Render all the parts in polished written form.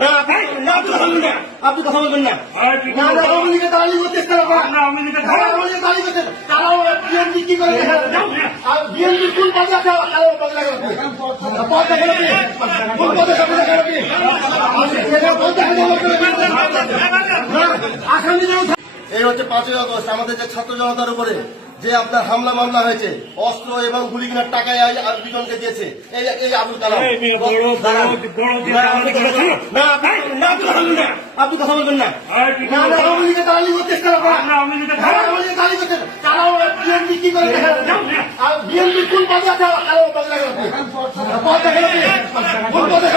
না আপনি কথা বলবেন না, আপনি কথা বলবেন না। না আওয়ামী লীগের দালালি করতে আওয়ামী লীগের দালালি করতে তারাও বিএনপি কি করে আর বিএনপি কোন পদে আছে পদ দেখেন কোন পদে আসামি। এই হচ্ছে 5ই আগস্ট আমাদের যে ছাত্র জনতার উপরে যে আপনার হামলা মামলা হয়েছে, অস্ত্র এবং গুলি কেনার টাকায় দুজনকে দিয়েছে এই আবুল কালাম। আপনি কথা বলবেন না। আওয়ামী লীগের দালালি করতে তারাও বিএনপি কি করে আর বিএনপি কোন পদে আছে পদ দেখেন কোন পদে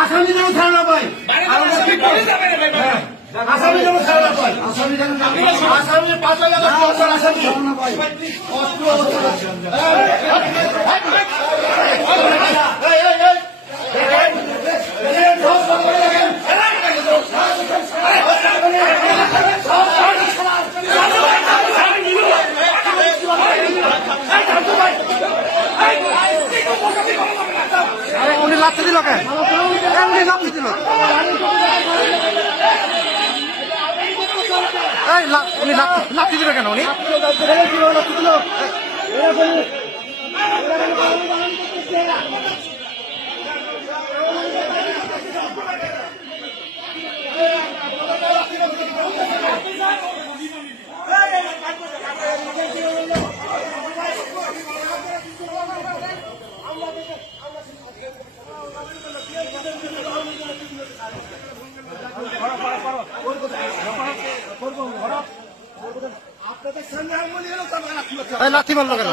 আসামি যেন ছাড়া না পাই, আসামি যেন ছাড়া না পাই, আসামি 5ই আগস্ট আসামি উনি লাথি দিল কেন? উনি লাথি দিল, উনি লাথি দিল কেন? উনি লাথি মারলো কেন?